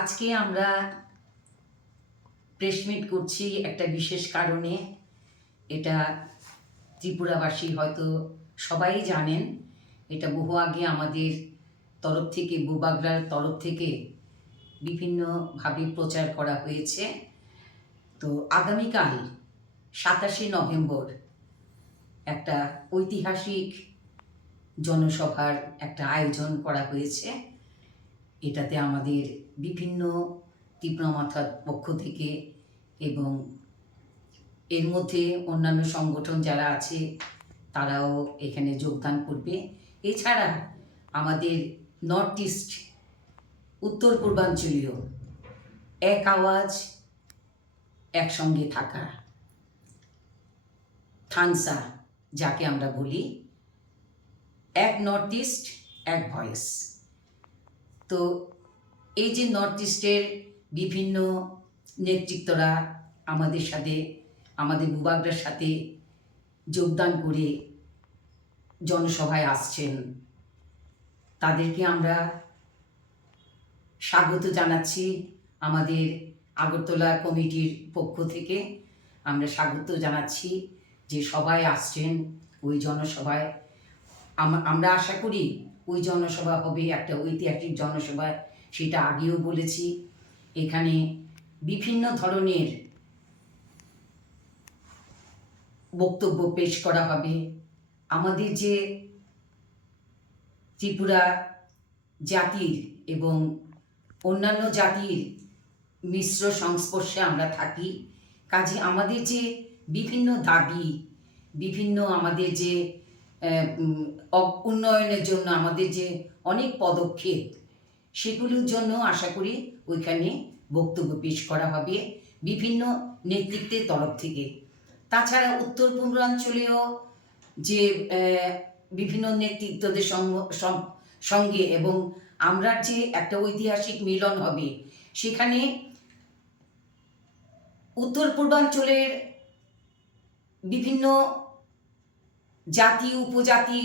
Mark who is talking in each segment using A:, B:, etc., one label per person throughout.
A: আজকে আমরা press meet করছি একটা বিশেষ কারণে। এটা ত্রিপুরাবাসী হয়তো সবাই জানেন। এটা বহু আগে আমাদের তরফ থেকে, বুবাগ্রার তরফ থেকে বিভিন্নভাবে প্রচার করা হয়েছে। তো আগামীকাল সাতাশে নভেম্বর একটা ঐতিহাসিক জনসভার একটা আয়োজন করা হয়েছে। এটাতে আমাদের বিভিন্ন তীব্রমাথার পক্ষ থেকে এবং এর মধ্যে অন্যান্য সংগঠন যারা আছে, তারাও এখানে যোগদান করবে। এছাড়া আমাদের নর্থ ইস্ট, উত্তর পূর্বাঞ্চলীয় এক আওয়াজ একসঙ্গে থাকা। থানসা, যাকে আমরা বলি, এক নর্থ ইস্ট, এক ভয়েস। তো এই যে নর্থ ইস্টের বিভিন্ন নেতৃত্বরা আমাদের সাথে, আমাদের ভূভাগরার সাথে যোগদান করে জনসভায় আসছেন। তাদেরকে আমরা স্বাগত জানাচ্ছি আমাদের আগরতলা কমিটির পক্ষ থেকে। আমরা স্বাগত জানাচ্ছি যে সবাই আসছেন ওই জনসভায়। আমরা আশা করি ওই জনসভা হবে, একটা ঐতিহাসিক জনসভা, সেটা আগেও বলেছি। এখানে বিভিন্ন ধরনের বক্তব্য পেশ করা হবে। আমাদের যে ত্রিপুরা জাতির এবং অন্যান্য জাতির মিশ্র সংস্পর্শে আমরা থাকি, কাজে আমাদের যে বিভিন্ন দাবি, বিভিন্ন আমাদের যে উন্নয়নের জন্য আমাদের যে অনেক পদক্ষেপ, সেগুলোর জন্য আশা করি ওইখানে বক্তব্য পেশ করা হবে বিভিন্ন নেতৃত্বের তরফ থেকে। তাছাড়া উত্তর পূর্বাঞ্চলেও যে বিভিন্ন নেতৃত্বদের সঙ্গে এবং আমরা যে একটা ঐতিহাসিক মিলন হবে, সেখানে উত্তর পূর্বাঞ্চলের বিভিন্ন জাতি, উপজাতি,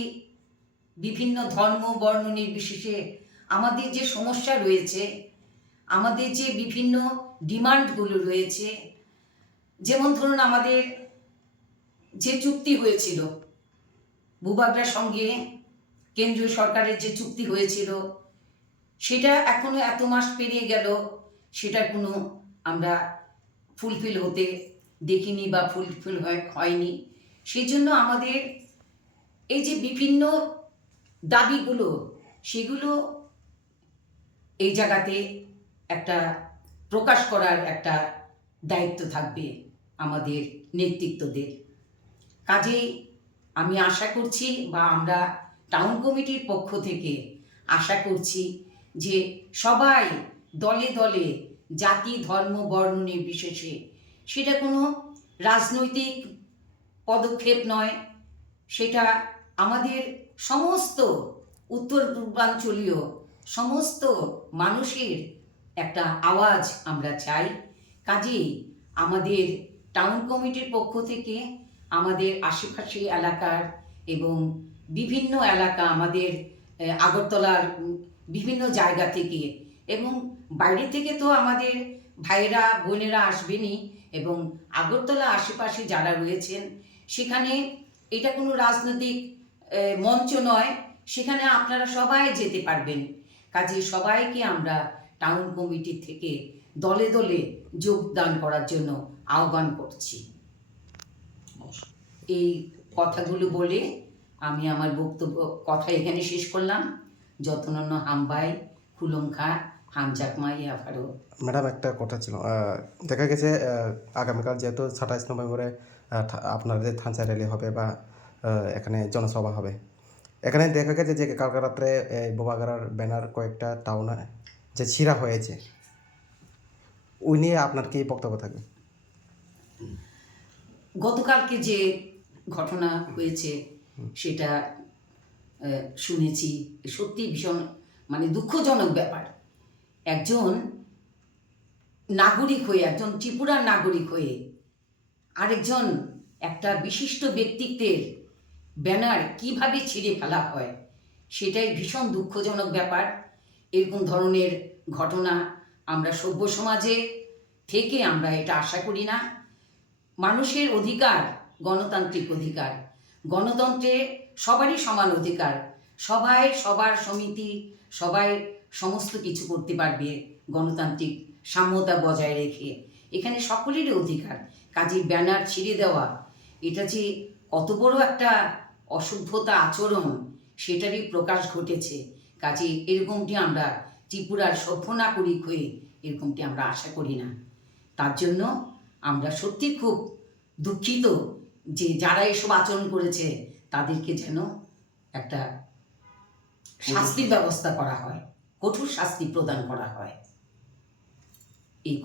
A: বিভিন্ন ধর্ম, বর্ণ নির্বিশেষে আমাদের যে সমস্যা রয়েছে, আমাদের যে বিভিন্ন ডিমান্ডগুলো রয়েছে, যেমন ধরুন আমাদের যে চুক্তি হয়েছিল ভূভাগরার সঙ্গে কেন্দ্রীয় সরকারের যে চুক্তি হয়েছিল, সেটা এখনও এত মাস পেরিয়ে গেল, সেটার কোনো আমরা ফুলফিল হতে দেখিনি বা ফুলফিল হয়নি। সেই জন্য আমাদের এই যে বিভিন্ন দাবিগুলো, সেগুলো এই জায়গাতে একটা প্রকাশ করার একটা দায়িত্ব থাকবে আমাদের নেতৃত্বদের। কাজেই আমি আশা করছি বা আমরা টাউন কমিটির পক্ষ থেকে আশা করছি যে সবাই দলে দলে জাতি, ধর্ম, বর্ণ নির্বিশেষে সেটা কোনো রাজনৈতিক পদক্ষেপ নয়, সেটা আমাদের সমস্ত উত্তর পূর্বাঞ্চলীয় সমস্ত মানুষের একটা আওয়াজ আমরা চাই। কাজেই আমাদের টাউন কমিটির পক্ষ থেকে আমাদের আশেপাশে এলাকার এবং বিভিন্ন এলাকা আমাদের আগরতলার বিভিন্ন জায়গা থেকে এবং বাইরে থেকে তো আমাদের ভাইয়েরা, বোনেরা আসবেনই এবং আগরতলা আশেপাশে যারা রয়েছেন, সেখানে এটা কোনো রাজনৈতিক মঞ্চ নয়, সেখানে আপনারা সবাই যেতে পারবেন। কাজে সবাইকে আমরা টাউন কমিটি থেকে দলে দলে যোগদান করার জন্য আহ্বান করছি। এই কথাগুলো বলে আমি আমার বক্তব্য, কথা এখানে শেষ করলাম। যত্নন্য হামবাই খুলংখা হামজাকমা ইয়াফারো
B: ম্যাডাম, একটা কথা ছিল দেখা গেছে আগামীকাল যেহেতু সাতাইশ নভেম্বরে আপনাদের থানসা র্যালি হবে বা এখানে জনসভা হবে। এখানে দেখা গেছে যে কালকে রাত্রে এই বোবাগারার ব্যানার কয়েকটা টাউনে যে ছিঁড়া হয়েছে। ওই নিয়ে আপনার কি বক্তব্য থাকবে?
A: গতকালকে যে ঘটনা হয়েছে, সেটা শুনেছি। সত্যি ভীষণ মানে দুঃখজনক ব্যাপার। একজন নাগরিক হয়ে, একজন ত্রিপুরার নাগরিক হয়ে, আরেকজন একটা বিশিষ্ট ব্যক্তিত্বের ব্যানার কীভাবে ছিঁড়ে ফেলা হয়, সেটাই ভীষণ দুঃখজনক ব্যাপার। এরকম ধরনের ঘটনা আমরা সভ্য সমাজে থেকে আমরা এটা আশা করি না। মানুষের অধিকার গণতান্ত্রিক অধিকার। গণতন্ত্রে সবারই সমান অধিকার। সবাই সবার সমিতি, সবাই সমস্ত কিছু করতে পারবে গণতান্ত্রিক সাম্যতা বজায় রেখে। এখানে সকলেরই অধিকার। কাজে ব্যানার ছিঁড়ে দেওয়া, এটা যে কত বড় একটা অসভ্যতা আচরণ সেটারই প্রকাশ ঘটেছে। কাজে এরকমটি আমরা ত্রিপুরার সভ্য নাগরিক হয়ে এরকমটি আমরা আশা করি না। তার জন্য আমরা সত্যি খুব দুঃখিত যে যারা এসব আচরণ করেছে, তাদেরকে যেন একটা শাস্তির ব্যবস্থা করা হয়, কঠোর শাস্তি প্রদান করা হয়। এই